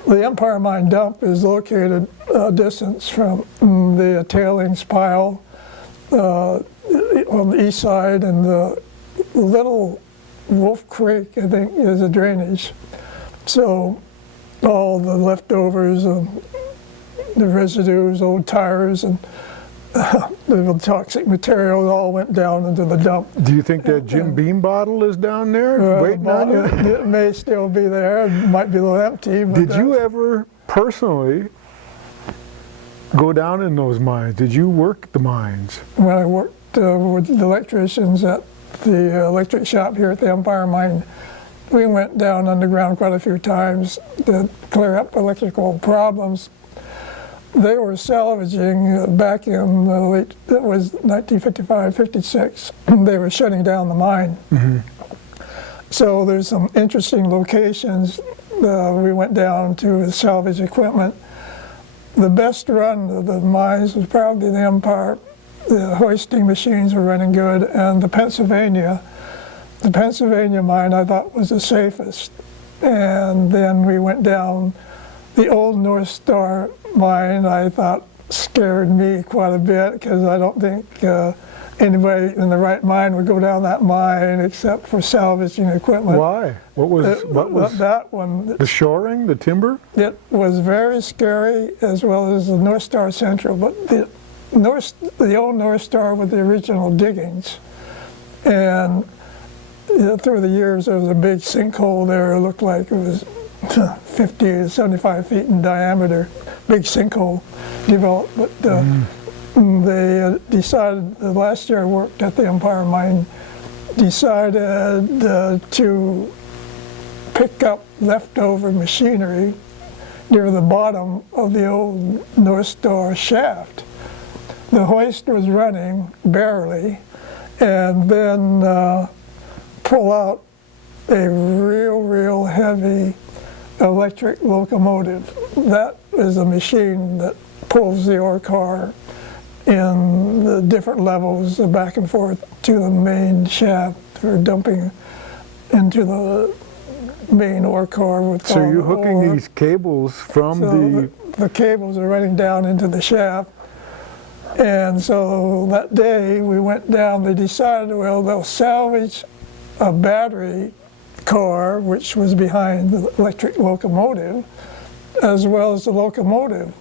The Empire Mine dump is located a distance from the tailings pile on the east side, and the Little Wolf Creek, I think, is a drainage. So all the leftovers, the residues, old tires, and the toxic material all went down into the dump. Do you think that Jim Beam bottle is down there waiting on you? It may still be there. It might be a little empty. But Did you ever personally go down in those mines? Did you work the mines? When I worked with the electricians at the electric shop here at the Empire Mine, we went down underground quite a few times to clear up electrical problems. They were salvaging back in the late, it was 1955, 56, they were shutting down the mine. So there's some interesting locations. We went down to salvage equipment. The best run of the mines was probably the Empire. The hoisting machines were running good, and the Pennsylvania mine I thought was the safest. And then we went down the old North Star mine. I thought scared me quite a bit, because I don't think anybody in the right mind would go down that mine except for salvaging equipment. Why? What was that one? the shoring, the timber? It was very scary, as well as the North Star Central, but the old North Star with the original diggings. And through the years, there was a big sinkhole there. It looked like it was 50 to 75 feet in diameter. Big sinkhole developed, but they decided, last year I worked at the Empire Mine, decided to pick up leftover machinery near the bottom of the old North Star shaft. The hoist was running barely, and then pull out a real heavy electric locomotive. That is a machine that pulls the ore car in the different levels back and forth to the main shaft for dumping into the main ore car with So all you're the hooking ore. these cables from The cables are running down into the shaft. And so that day we went down, they decided, well, they'll salvage a battery car, which was behind the electric locomotive, as well as the locomotive,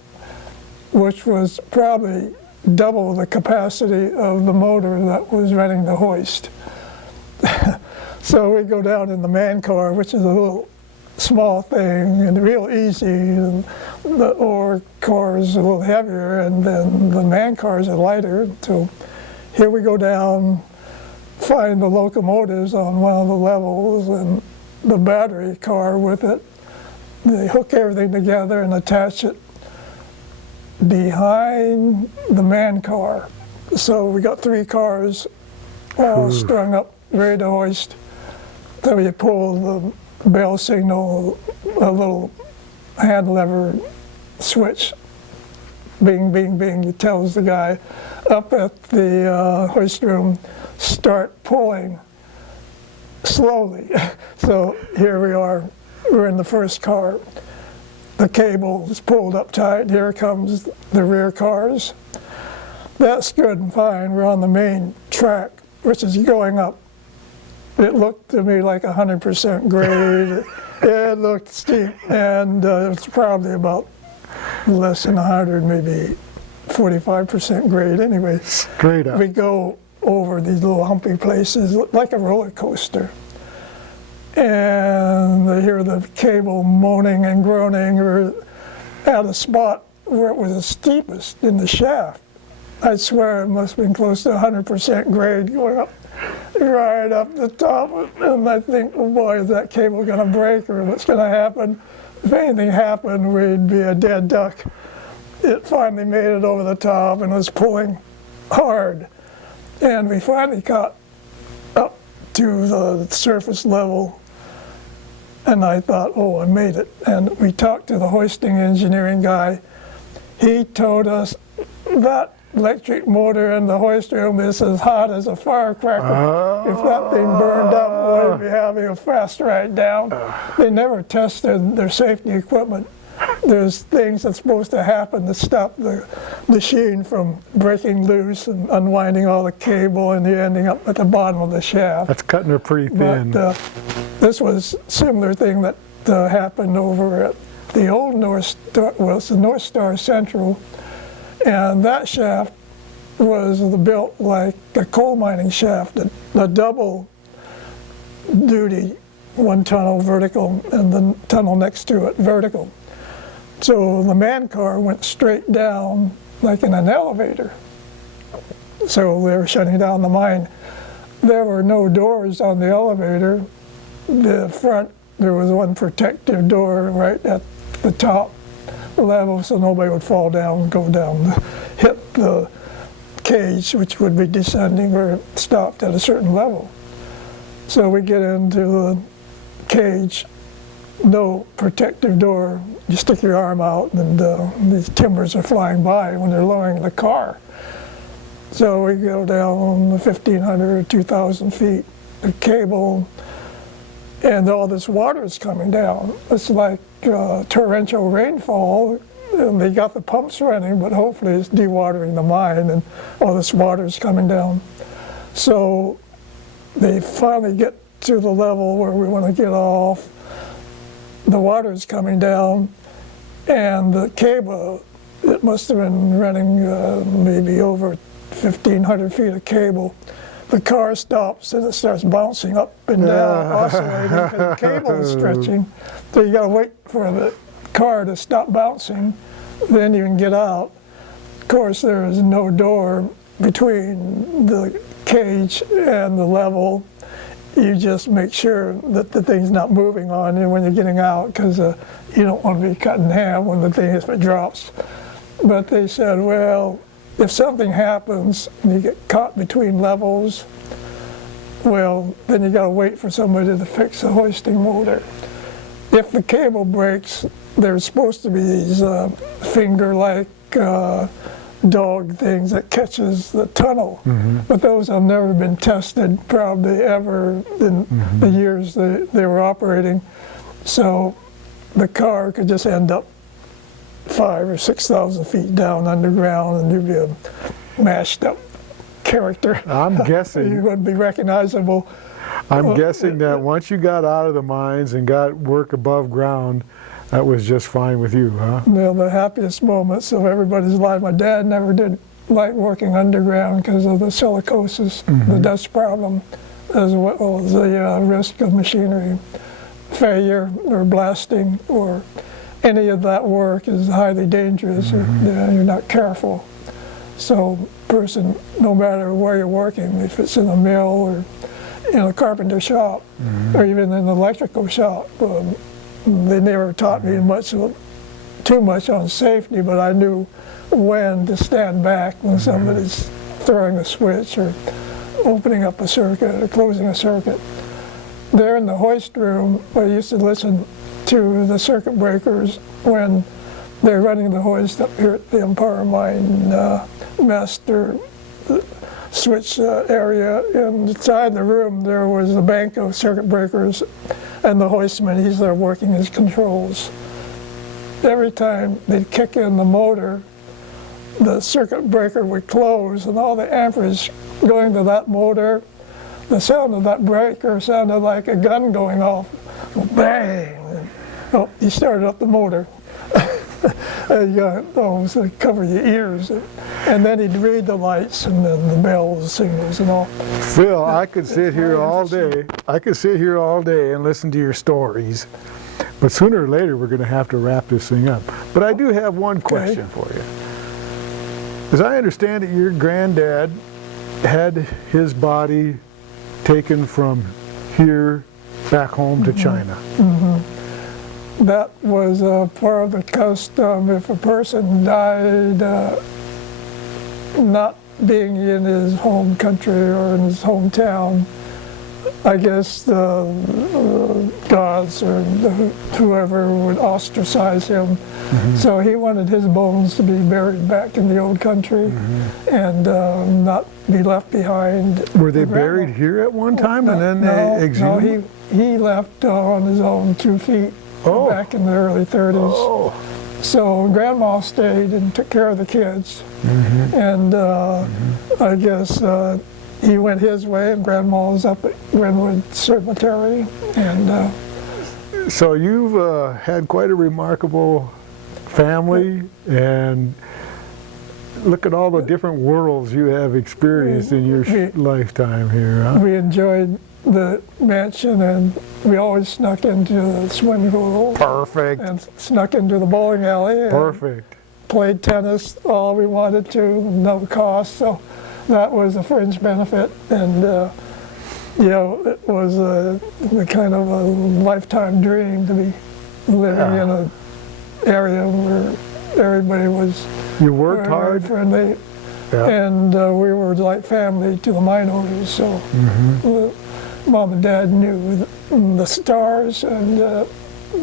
which was probably double the capacity of the motor that was running the hoist. So we go down in the man car, which is a little small thing and real easy, and the ore car is a little heavier, and then the man cars are lighter. So here we go down, find the locomotives on one of the levels and the battery car with it. They hook everything together and attach it behind the man car. So we got 3 cars all strung up, ready to hoist. Then we pull the bell signal, a little hand lever switch, bing, bing, bing. It tells the guy up at the hoist room, start pulling slowly. So here we are, we're in the first car. The cable is pulled up tight. Here comes the rear cars. That's good and fine. We're on the main track, which is going up. It looked to me like 100% grade. It looked steep, and it's probably about less than 100, maybe 45% grade anyway. straight up. We go over these little humpy places like a roller coaster. And I hear the cable moaning and groaning. We're at a spot where it was the steepest in the shaft. I swear it must have been close to 100% grade going up, right up the top. And I think, oh boy, is that cable going to break, or what's going to happen? If anything happened, we'd be a dead duck. It finally made it over the top and was pulling hard. And we finally got up to the surface level. And I thought, oh, I made it. And we talked to the hoisting engineering guy. He told us that electric motor in the hoist room is as hot as a firecracker. If that thing burned up, we'd be having a fast ride down. They never tested their safety equipment. There's things that's supposed to happen to stop the machine from breaking loose and unwinding all the cable and you ending up at the bottom of the shaft. That's cutting her pretty thin. But this was a similar thing that happened over at the old North Star, well, it's the North Star Central, and that shaft was built like a coal mining shaft, a double duty, one tunnel vertical and the tunnel next to it vertical. So the man car went straight down like in an elevator. So they were shutting down the mine. There were no doors on the elevator. The front, there was one protective door right at the top level so nobody would fall down, go down, hit the cage, which would be descending or stopped at a certain level. So we get into the cage, no protective door. You stick your arm out, and these timbers are flying by when they're lowering the car. So we go down 1,500 or 2,000 feet of cable, and all this water is coming down. It's like torrential rainfall, and they got the pumps running, but hopefully it's dewatering the mine, and all this water is coming down. So they finally get to the level where we want to get off. The water is coming down, and the cable, it must have been running maybe over 1,500 feet of cable. The car stops and it starts bouncing up and down, oscillating, because the cable is stretching. So you got to wait for the car to stop bouncing, then you can get out. Of course, there is no door between the cage and the level. You just make sure that the thing's not moving on you when you're getting out, because you don't want to be cut in half when the thing, if it drops. But they said, well, if something happens and you get caught between levels, well, then you got to wait for somebody to fix the hoisting motor. If the cable breaks, there's supposed to be these finger-like dog things that catches the tunnel, but those have never been tested probably ever in the years they were operating. So the car could just end up 5,000 or 6,000 feet down underground, and you'd be a mashed up character. I'm guessing. You wouldn't be recognizable. I'm guessing that once you got out of the mines and got work above ground, that was just fine with you, huh? They're the happiest moments of everybody's life. My dad never did like working underground because of the silicosis, the dust problem, as well as the risk of machinery failure or blasting, or any of that work is highly dangerous if you're not careful. So person, no matter where you're working, if it's in a mill or in a carpenter shop or even in an electrical shop, they never taught me too much on safety, but I knew when to stand back when somebody's throwing a switch or opening up a circuit or closing a circuit. There in the hoist room, I used to listen to the circuit breakers when they're running the hoist up here at the Empire Mine master switch area. Inside the room there was a bank of circuit breakers, and the hoistman, he's there working his controls. Every time they'd kick in the motor, the circuit breaker would close, and all the amperage going to that motor, the sound of that breaker sounded like a gun going off. Bang! Oh, he started up the motor. Almost cover your ears. And then he'd read the lights and then the bells, signals, and all. Phil, I could sit here all day. I could sit here all day and listen to your stories. But sooner or later, we're going to have to wrap this thing up. But I do have one question for you. As I understand it, your granddad had his body taken from here back home to China. That was part of the custom. If a person died not being in his home country or in his hometown, I guess the gods or whoever would ostracize him. So he wanted his bones to be buried back in the old country and not be left behind. Were they buried here at one time and then they exhumed? No, he left on his own 2 feet back in the early 30s. So Grandma stayed and took care of the kids. And I guess he went his way, and Grandma was up at Glenwood Cemetery. And so you've had quite a remarkable family, and look at all the different worlds you have experienced in your lifetime here. Huh? We enjoyed the mansion, and we always snuck into the swimming pool. Perfect. And snuck into the bowling alley. And perfect. Played tennis all we wanted to, no cost. So that was a fringe benefit, and it was the kind of a lifetime dream to be living in an area where everybody was you worked hard, friendly, and we were like family to the mine owners. So Mom and Dad knew the Stars and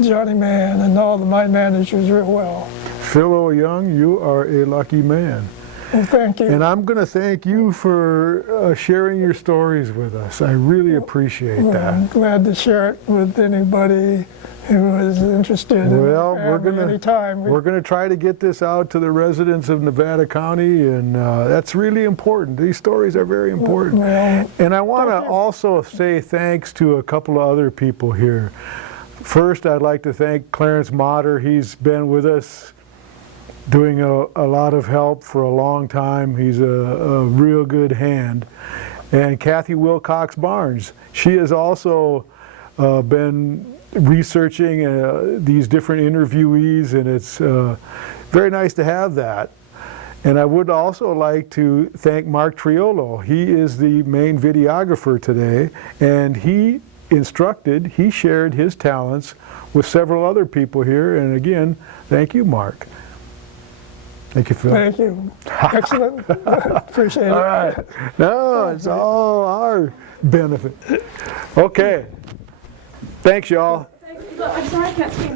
Johnny Mann and all the mine managers real well. Phil Oyung, you are a lucky man. Well, thank you. And I'm going to thank you for sharing your stories with us. I really appreciate that. I'm glad to share it with anybody who is interested Well, in the family anytime. we're going to try to get this out to the residents of Nevada County, and that's really important. These stories are very important. Well, And I want to also say thanks to a couple of other people here. First, I'd like to thank Clarence Motter. He's been with us doing a lot of help for a long time. He's a real good hand. And Kathy Wilcox Barnes. She has also been researching these different interviewees, and it's very nice to have that. And I would also like to thank Mark Triolo. He is the main videographer today, and he shared his talents with several other people here. And again, thank you, Mark. Thank you, Phil. thank you. Excellent. Appreciate it. All right. No, it's all our benefit. Okay. Thanks, y'all. I'm sorry I can't speak.